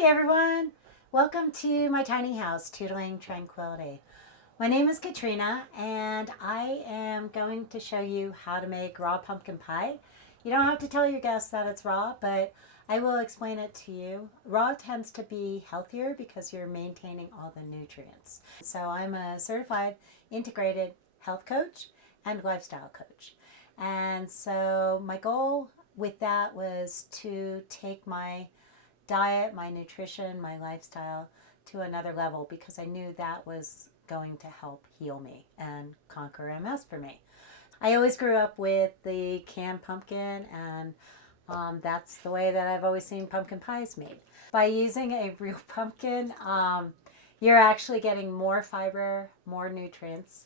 Hey everyone! Welcome to my tiny house, Tootling Tranquility. My name is Katrina and I am going to show you how to make raw pumpkin pie. You don't have to tell your guests that it's raw, but I will explain it to you. Raw tends to be healthier because you're maintaining all the nutrients. So I'm a certified integrated health coach and lifestyle coach. And so my goal with that was to take my diet, my nutrition, my lifestyle to another level because I knew that was going to help heal me and conquer MS for me. I always grew up with the canned pumpkin, and that's the way that I've always seen pumpkin pies made. By using a real pumpkin, you're actually getting more fiber, more nutrients.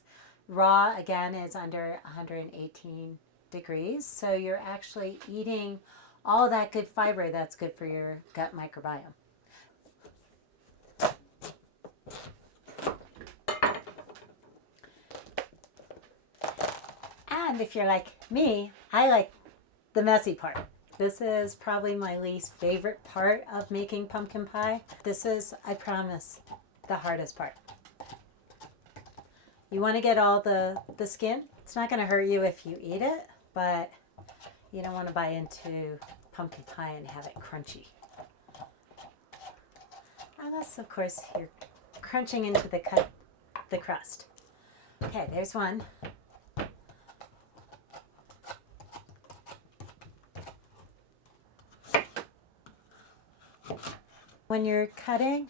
Raw, again, is under 118 degrees, so you're actually eating all that good fiber that's good for your gut microbiome. And if you're like me, I like the messy part. This is probably my least favorite part of making pumpkin pie. This is, I promise, the hardest part. You want to get all the skin. It's not going to hurt you if you eat it, but you don't want to buy into pumpkin pie and have it crunchy. Unless, of course, you're crunching into the crust. Okay, there's one. When you're cutting,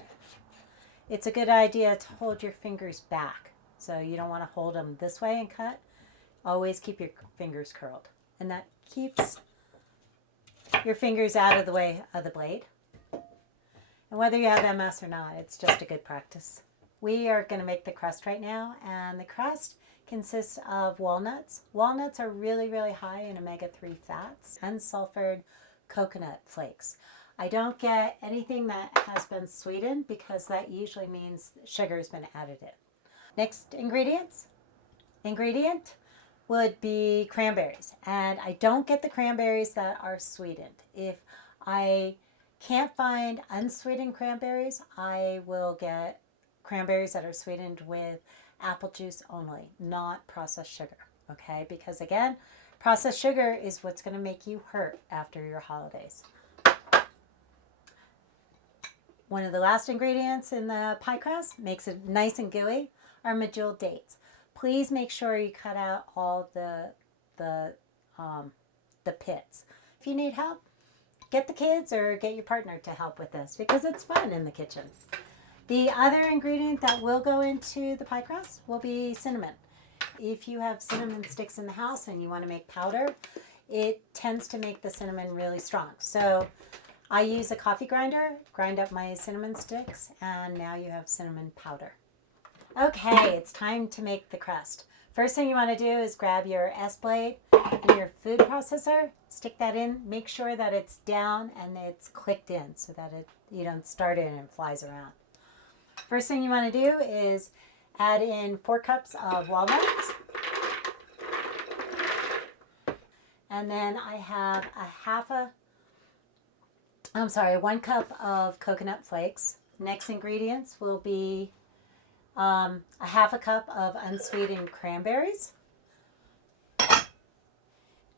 it's a good idea to hold your fingers back. So you don't want to hold them this way and cut. Always keep your fingers curled. And that keeps your fingers out of the way of the blade. And whether you have MS or not, it's just a good practice. We are going to make the crust right now, and the crust consists of walnuts. Walnuts are really, really high in omega-3 fats, and sulfured coconut flakes. I don't get anything that has been sweetened because that usually means sugar has been added in. Next ingredient would be cranberries, and I don't get the cranberries that are sweetened. If I can't find unsweetened cranberries, I will get cranberries that are sweetened with apple juice only, not processed sugar, okay? Because again, processed sugar is what's going to make you hurt after your holidays. One of the last ingredients in the pie crust makes it nice and gooey are medjool dates. Please make sure you cut out all the pits. If you need help, get the kids or get your partner to help with this because it's fun in the kitchen. The other ingredient that will go into the pie crust will be cinnamon. If you have cinnamon sticks in the house and you want to make powder, it tends to make the cinnamon really strong. So I use a coffee grinder, grind up my cinnamon sticks, and now you have cinnamon powder. Okay, it's time to make the crust. First thing you want to do is grab your S-blade and your food processor, stick that in, make sure that it's down and it's clicked in so that you don't start it and it flies around. First thing you want to do is add in 4 cups of walnuts. And then I have 1 cup of coconut flakes. Next ingredients will be a 1/2 cup of unsweetened cranberries.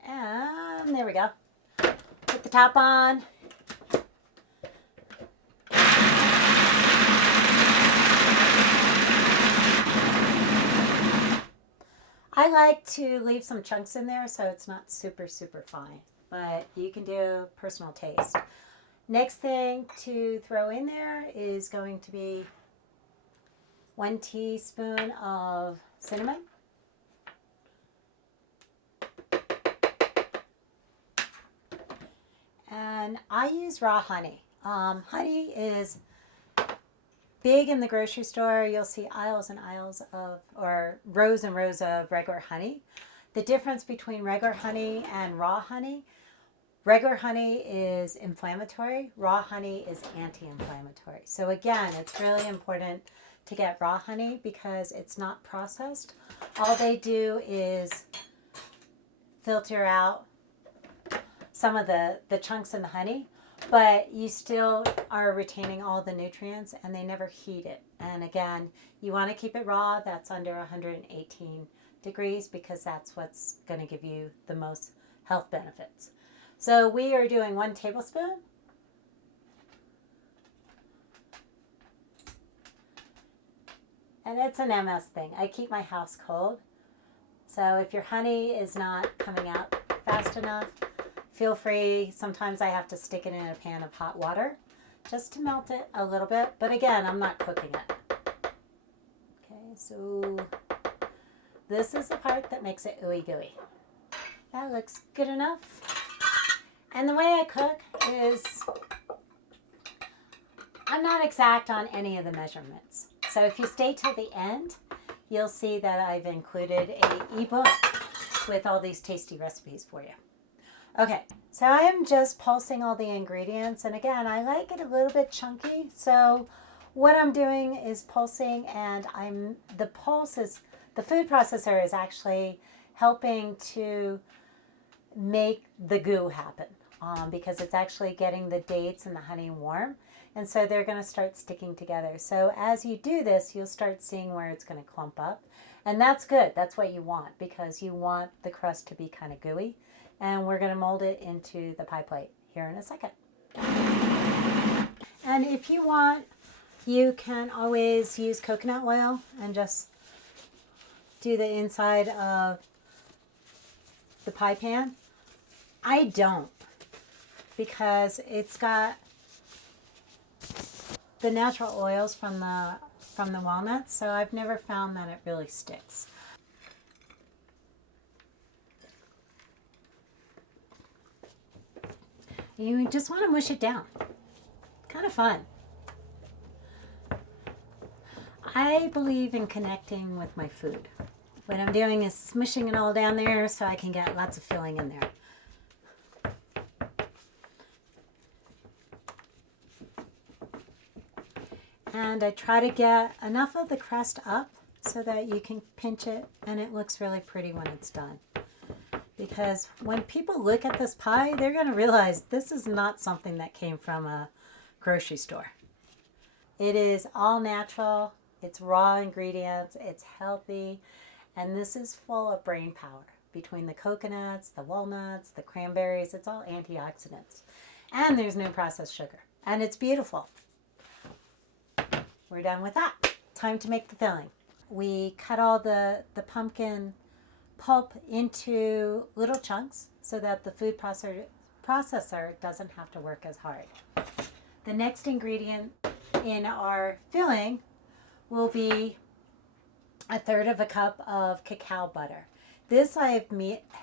And there we go. Put the top on. I like to leave some chunks in there so it's not super, super fine, but you can do personal taste. Next thing to throw in there is going to be 1 teaspoon of cinnamon. And I use raw honey. Honey is big in the grocery store. You'll see aisles and aisles of, or rows and rows of regular honey. The difference between regular honey and raw honey, regular honey is inflammatory, raw honey is anti-inflammatory. So again, it's really important to get raw honey because it's not processed. All they do is filter out some of the chunks in the honey. but you still are retaining all the nutrients, and they never heat it. And again, you want to keep it raw. That's under 118 degrees because that's what's going to give you the most health benefits. So we are doing 1 tablespoon. And it's an MS thing. I keep my house cold. So if your honey is not coming out fast enough, feel free. Sometimes I have to stick it in a pan of hot water just to melt it a little bit. But again, I'm not cooking it. Okay, so this is the part that makes it ooey gooey. That looks good enough. And the way I cook is I'm not exact on any of the measurements. So if you stay till the end, you'll see that I've included an ebook with all these tasty recipes for you. Okay, so I am just pulsing all the ingredients. And again, I like it a little bit chunky. So what I'm doing is pulsing, and the food processor is actually helping to make the goo happen because it's actually getting the dates and the honey warm. And so they're going to start sticking together. So as you do this, you'll start seeing where it's going to clump up. And that's good. That's what you want because you want the crust to be kind of gooey. And we're going to mold it into the pie plate here in a second. And if you want, you can always use coconut oil and just do the inside of the pie pan. I don't because it's got the natural oils from the walnuts, so I've never found that it really sticks. You just want to mush it down. Kind of fun. I believe in connecting with my food. What I'm doing is smushing it all down there so I can get lots of filling in there. And I try to get enough of the crust up so that you can pinch it and it looks really pretty when it's done. Because when people look at this pie, they're going to realize this is not something that came from a grocery store. It is all natural, it's raw ingredients, it's healthy, and this is full of brain power. Between the coconuts, the walnuts, the cranberries, it's all antioxidants. And there's no processed sugar. And it's beautiful. We're done with that. Time to make the filling. We cut all the pumpkin pulp into little chunks so that the food processor doesn't have to work as hard. The next ingredient in our filling will be 1/3 cup of cacao butter. This I've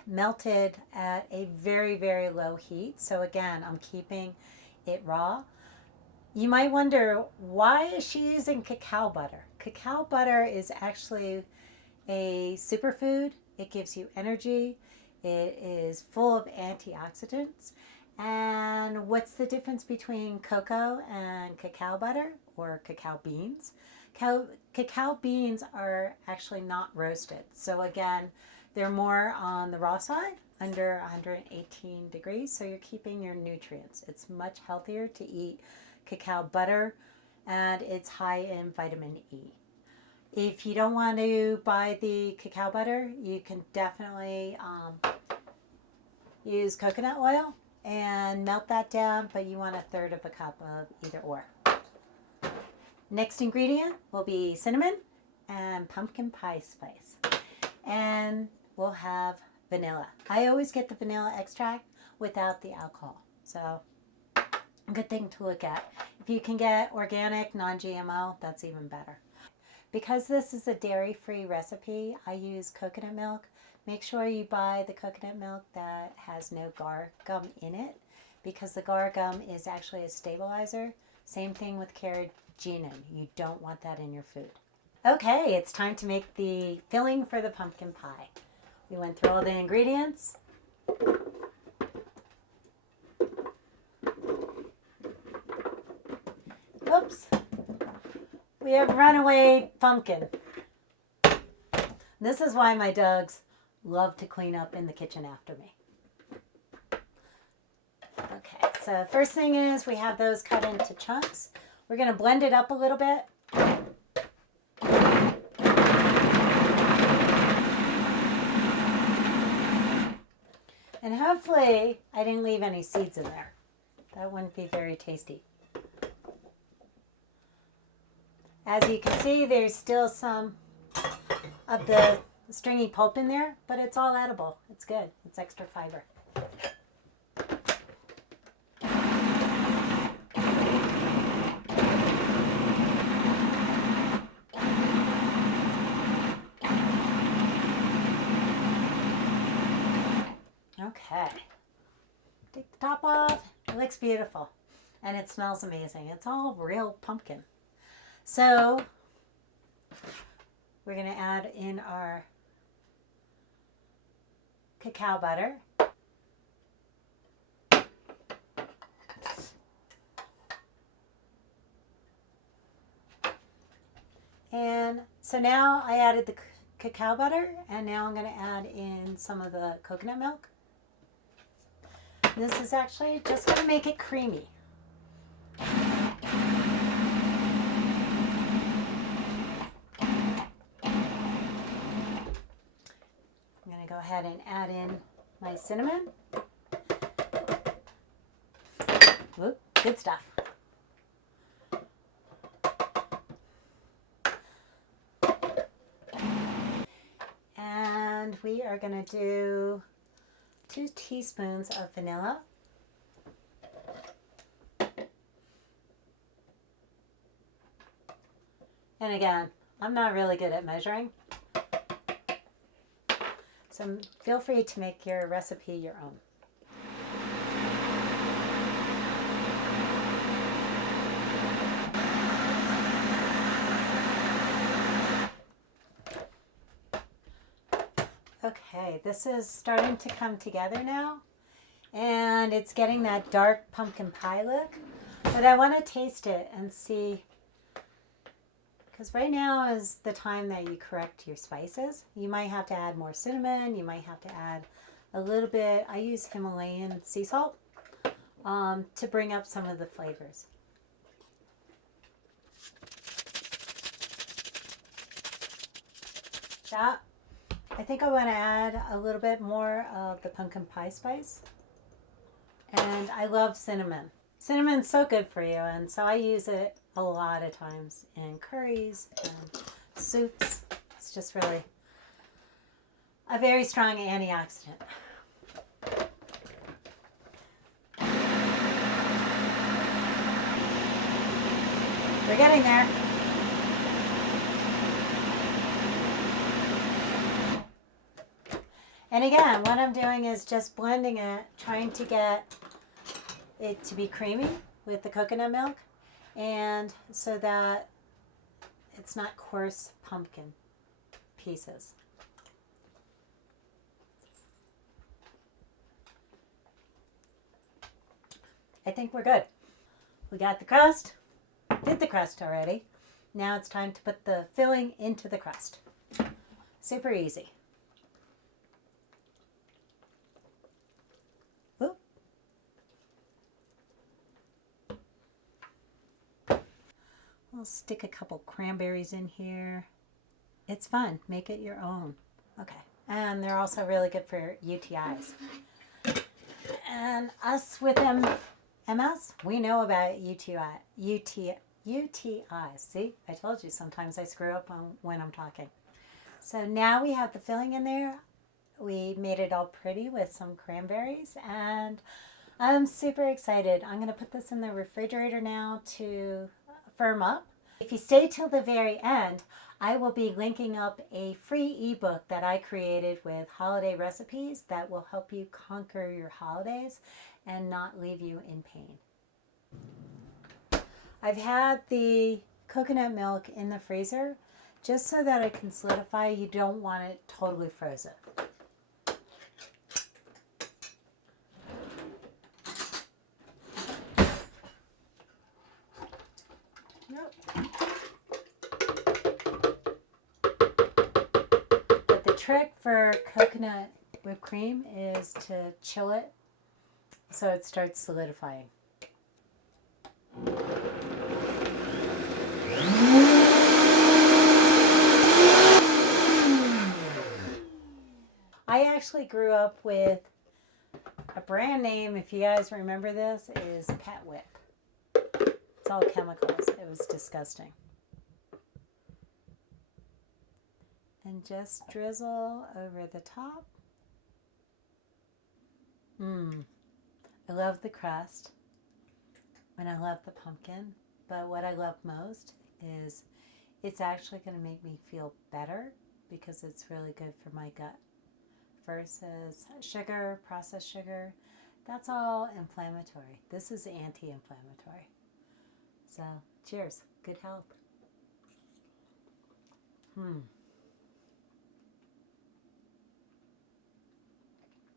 melted at a very, very low heat. So again, I'm keeping it raw. You might wonder, why is she using cacao butter? Cacao butter is actually a superfood. It gives you energy. It is full of antioxidants. And what's the difference between cocoa and cacao butter or cacao beans? Cacao beans are actually not roasted. So again, they're more on the raw side, under 118 degrees. So you're keeping your nutrients. It's much healthier to eat cacao butter, and it's high in vitamin E. If you don't want to buy the cacao butter, you can definitely use coconut oil and melt that down, but you want 1/3 cup of either or. Next ingredient will be cinnamon and pumpkin pie spice. And we'll have vanilla. I always get the vanilla extract without the alcohol. So a good thing to look at. If you can get organic, non-GMO, that's even better. Because this is a dairy-free recipe, I use coconut milk. Make sure you buy the coconut milk that has no gar gum in it, because the gar gum is actually a stabilizer. Same thing with carrageenan. You don't want that in your food. Okay, it's time to make the filling for the pumpkin pie. We went through all the ingredients. Oops. We have runaway pumpkin. This is why my dogs love to clean up in the kitchen after me. Okay, So first thing is we have those cut into chunks. We're going to blend it up a little bit. And hopefully I didn't leave any seeds in there. That wouldn't be very tasty. As you can see, there's still some of the stringy pulp in there, but it's all edible. It's good. It's extra fiber. Okay. Take the top off. It looks beautiful. And it smells amazing. It's all real pumpkin. So we're going to add in our cacao butter. And so now I added the cacao butter, and now I'm going to add in some of the coconut milk. This is actually just going to make it creamy. I'm going to go ahead and add in my cinnamon. Whoop, good stuff. And we are going to do 2 teaspoons of vanilla. And again, I'm not really good at measuring, so feel free to make your recipe your own. Okay, this is starting to come together now, and it's getting that dark pumpkin pie look, but I want to taste it and see, because right now is the time that you correct your spices. You might have to add more cinnamon, you might have to add a little bit, I use Himalayan sea salt to bring up some of the flavors. That, I think I want to add a little bit more of the pumpkin pie spice. And I love cinnamon. Cinnamon's so good for you, and so I use it a lot of times in curries and soups. It's just really a very strong antioxidant. We're getting there. And again, what I'm doing is just blending it, trying to get it to be creamy with the coconut milk, and so that it's not coarse pumpkin pieces. I think we're good. We got the crust, did the crust already. Now it's time to put the filling into the crust. Super easy. We'll stick a couple cranberries in here. It's fun. Make it your own. Okay. And they're also really good for UTIs. And us with MS, we know about UTIs. See, I told you sometimes I screw up when I'm talking. So now we have the filling in there. We made it all pretty with some cranberries, and I'm super excited. I'm going to put this in the refrigerator now to firm up. If you stay till the very end, I will be linking up a free ebook that I created with holiday recipes that will help you conquer your holidays and not leave you in pain. I've had the coconut milk in the freezer just so that it can solidify. You don't want it totally frozen. But the trick for coconut whipped cream is to chill it so it starts solidifying. I actually grew up with a brand name, if you guys remember this, is Pet Whip. It's all chemicals. It was disgusting. And just drizzle over the top. I love the crust and I love the pumpkin, but what I love most is it's actually going to make me feel better because it's really good for my gut versus sugar, processed sugar. That's all inflammatory. This is anti-inflammatory. So, cheers. Good health.